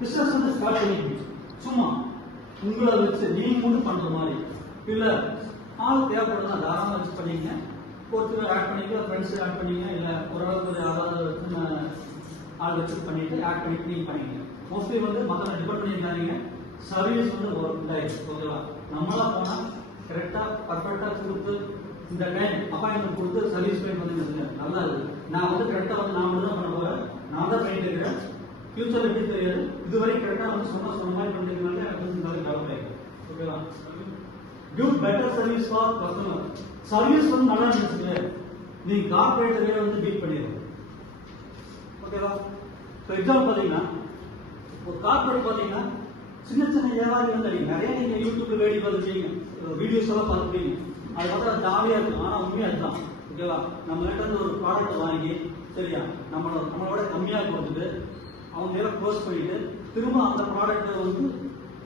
Business வந்து start பண்ணிக்கணும். சும்மா உங்களை வச்சு நீங்க மட்டும் பண்ற மாதிரி இல்ல, ஆள் தேவைப்படுறதா தாராளமா வச்சு பண்ணீங்க. ஒருத்தர் ஆட் பண்ணிக்கலாம், ஃப்ரெண்ட்ஸ் ஆட் பண்ணீங்க, இல்ல ஓரளவுக்கு யாராவது ஆள் வச்சு பண்ணிட்டு ஆட் பண்ணிட்டு நீங்க பண்ணீங்க. மோஸ்ட்லி வந்து மற்ற டிபெண்ட் பண்ணியிருக்காங்க. சர்வீஸ் வந்து ஓகேவா, நம்மளா போனா கரெக்டா பர்ஃபெக்டா கொடுத்து இந்த டைம் அப்பாயின்மெண்ட் கொடுத்து சர்வீஸ் டைம் வந்து நல்லா இருக்கு. நான் வந்து கரெக்டா வந்து நான் தான் பண்ண போறேன், நான் தான் பண்ணிட்டு இருக்கிறேன். ஃபியூச்சர் எப்படி தெரியாது, இதுவரைக்கும் கரெக்டா வந்து சொன்ன மாதிரி பண்ணிருக்கனால எனக்கு வந்து நல்லா டெவலப் ஆயிருக்கு. ஓகேவா, give better service for customer. Service வந்து நல்லா இருந்துச்சு, நீங்க கார்பரேட்டரே வந்து பீட் பண்ணிடுங்க. ஓகேவா, ஃபார் எக்ஸாம்பிள் பாத்தீங்கன்னா ஒரு கார்பரேட் பாத்தீங்கன்னா சின்ன சின்ன வியாபாரி வந்து நிறைய நீங்க யூடியூப்ல வேடி பார்த்துருக்கீங்க, வீடியோஸ் எல்லாம் பார்த்துருக்கீங்க. அது பார்த்தா ஜாலியா இருக்கும், ஆனா உண்மையா அதுதான். ஓகேவா, நம்ம கிட்ட இருந்து ஒரு ப்ராடக்ட் வாங்கி சரியா நம்மளோட கம்மியா கொடுத்துட்டு அவங்க எல்லாம் க்ளோஸ் பண்ணிட்டு திரும்ப அந்த ப்ராடக்ட் வந்து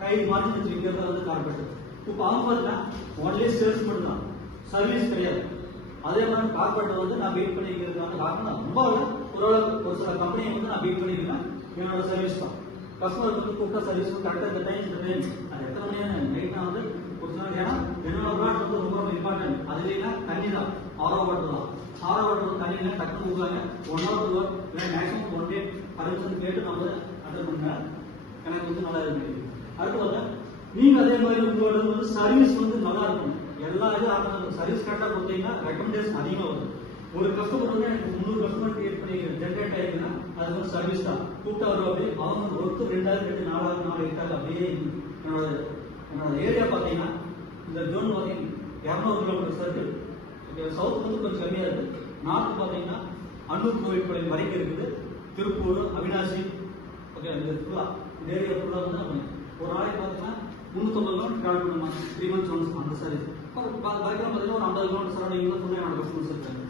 கை மாற்றி வச்சு விற்கிறத வந்து கார்பரேட். இப்போ அவங்க பார்த்தீங்கன்னா ஒன்லி சேல்ஸ் மட்டும் தான், சர்வீஸ் கிடையாது. அதே மாதிரி கார்பரேட் வந்து நான் வெயிட் பண்ணிக்கிறதுக்கான காரணம் ரொம்ப ஓரளவுக்கு ஒரு சில கம்பெனியை வந்து நான் வெயிட் பண்ணிக்கிறேன். என்னோட சர்வீஸ் தான் கஸ்டமர் வந்து கூப்பிட்டா சர்வீஸ் கரெக்டாக இந்த டைம் அது எத்தனை மணியான நைட் நான் வந்து கொடுத்தாங்க. ஏன்னா என்னோட ப்ராடக்ட் வந்து ரொம்ப ரொம்ப இம்பார்ட்டன்ட். அது இல்லைன்னா தண்ணி தான், ஆரோ வாட்டர் தான். ஆரோ வாட்டர் வந்து தண்ணி இல்லை டக்குனு கொடுக்குறாங்க, 1 hour 2 hour இல்லை மேக்ஸிமம் 1 day பர்மிஷன் கேட்டு நம்ம அட்டன் பண்ணுறேன். எனக்கு வந்து நல்லா இருக்கு. அடுத்து பார்த்தா நீங்க அதே மாதிரி உங்களோட வந்து சர்வீஸ் வந்து நல்லா இருக்கும். எல்லா இதுவும் சர்வீஸ் கரெக்டாக கொடுத்தீங்கன்னா ரெக்கமெண்டேஷன் அதிகமாக வரும். ஒரு கஸ்டமர் வந்து எனக்கு 300 கஸ்டமர் கிரியேட் பண்ணி ஜென்ரேட் ஆயிருக்குன்னா அது வந்து சர்வீஸ் தான். கூப்பிட்டா வரும், அப்படியே அவங்க ஒருத்தர் 2000 கட்டு 4000 4 இருக்காது. அப்படியே என்னோட ஏரியா பார்த்தீங்கன்னா இந்த ஜோன் பார்த்தீங்கன்னா 200 கிலோமீட்டர் சர்க்கிள். சவுத் வந்து கொஞ்சம் கம்மியாக இருக்கு. நார்த் பார்த்தீங்கன்னா அன்னூர் கோவில் வரைக்கும் இருக்குது, திருப்பூர், அவினாசி. ஓகே, இந்த ஏரியா ஃபுல்லாக வந்து நம்ம ஒரு நாளைக்கு பார்த்தீங்கன்னா 350 கிலோமீட்டர் டிராவல் பண்ணுவாங்க 3 months ஒன்ஸ் அந்த சர்வீஸ். வரைக்கும் பார்த்தீங்கன்னா ஒரு 50 கிலோமீட்டர் சரௌண்டிங் தான் சொன்னால் என்னோட கஸ்டமர்ஸ் இருக்காங்க.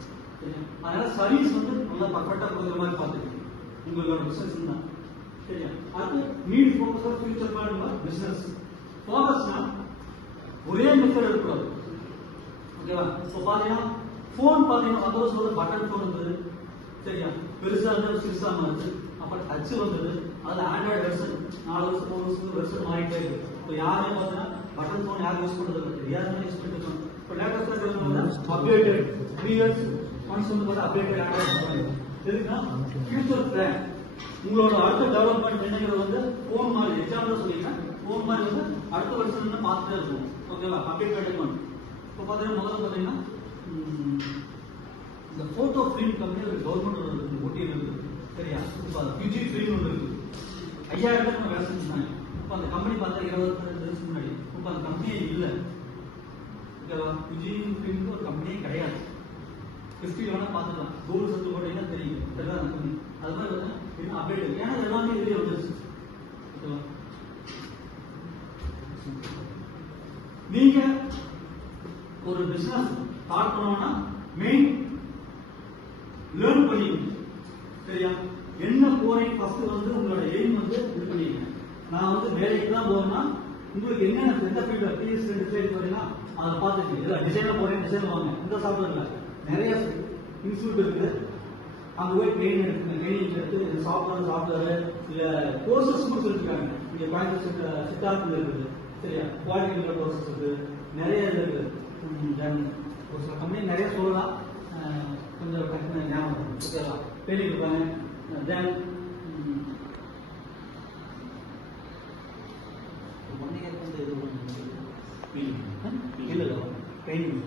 அதனால சர்வீஸ் வந்து நல்லா பர்ஃபெக்டா கொடுக்குற மாதிரி பார்த்துக்கணும் உங்களோட பிசினஸ் தான். சரியா, அது need focus future plan business ஃபோக்கஸ்னா ஒரே மெத்தட் இருக்கக்கூடாது. ஓகேவா, இப்போ பார்த்தீங்கன்னா ஃபோன் பார்த்தீங்கன்னா 10 வருஷம் வந்து பட்டன் ஃபோன் வந்தது. சரியா, பெருசா இருந்தாலும் சிறுசா மாறுது. அப்புறம் டச் வந்தது, அதில் ஆண்ட்ராய்டு வெர்ஷன் 4 வருஷம் 3 வருஷத்துக்கு வெர்ஷன் மாறிட்டே இருக்கு. இப்போ யாருமே பார்த்தீங்கன்னா பட்டன் ஃபோன் யாரும் யூஸ் பண்ணுறது இல்லை, யாருமே யூஸ் பண்ணிட்டு இருக்காங்க. இப்போ லேட்டஸ்டாக அப்டேட்டட் 3 years ஒன்ஸ் வந்து பார்த்தா அப்டேட்டட் ஆண்ட்ராய்டு. எதுக்குன்னா ஃபியூச்சர் பிளான் உங்களோட அடுத்த டெவலப்மெண்ட் என்னங்கிறது வந்து ஃபோன் மாதிரி எக்ஸாம்பிள் சொல்லிங்கன்னா ஃபோன் மாதிரி வந்து அடுத்த வருஷம் பார்த்துட்டே இருக்கும். ஓகேவா, அப்டேட் பண்ணிக்கணும். இப்போ பார்த்தீங்கன்னா முதல்ல பார்த்தீங்கன்னா இந்த போட்டோ ஃபிலிம் கம்பெனி ஒரு கவர்மெண்ட் ஒட்டியில் இருக்குது. சரியா, இப்போ பிஜி ஃபிலிம் ஒன்று இருக்குது, 5000 பேர் வேலை செஞ்சுருந்தாங்க. இப்போ அந்த கம்பெனி பார்த்தா 22 வருஷம் முன்னாடி. இப்போ அந்த கம்பெனியே இல்லை. ஓகேவா, பிஜி ஃபிலிம் ஒரு கம்பெனியே கிடையாது. ஹிஸ்ட்ரி வேணா பார்த்துக்கலாம், கூகுள் சர்ச் போட்டீங்கன்னா தெரியும் இதெல்லாம் அந்த கம்பெனி. அது மாதிரி பார்த்தா அப்டேட், ஏன்னா எல்லாமே இதுலேயே வந்துருச்சு. ஓகேவா, நீங்க ஒரு பிசினஸ் ஸ்டார்ட் பண்ணோம்னா மெயின் லேர்ன் பண்ணிக்கணும். சரியா, என்ன போறீங்க ஃபர்ஸ்ட் வந்து உங்களோட எய்ம் வந்து இது பண்ணிக்கணும். நான் வந்து வேலைக்கு தான் போறேன்னா உங்களுக்கு என்னென்ன எந்த ஃபீல்டு பிஎஸ் 2 சைடு போறீங்கன்னா அதை பார்த்துட்டு இல்லை டிசைனா போறேன் டிசைன் வாங்க. இந்த சாஃப்ட்வேர்ல நிறைய இன்ஸ்டியூட் இருக்குது, அங்க போய் ட்ரைனிங் எடுத்து சாஃப்ட்வேர் இல்ல கோர்சஸ் முடிச்சிருக்காங்க. இங்க கோயம்புத்தூர் சித்தார்த்தில் இருக்குது. சரியா, குவாலிட்டி கோர்சஸ் இருக்குது, நிறைய இருக்குது. ஒரு சில கம்பெனி நிறைய சொல்லலாம், கொஞ்சம் டக்குனு ஞாபகம். ஓகேவா, ட்ரைனிங் இருப்பாங்க. தென் 1 year வந்து இது இல்லை ட்ரைனிங்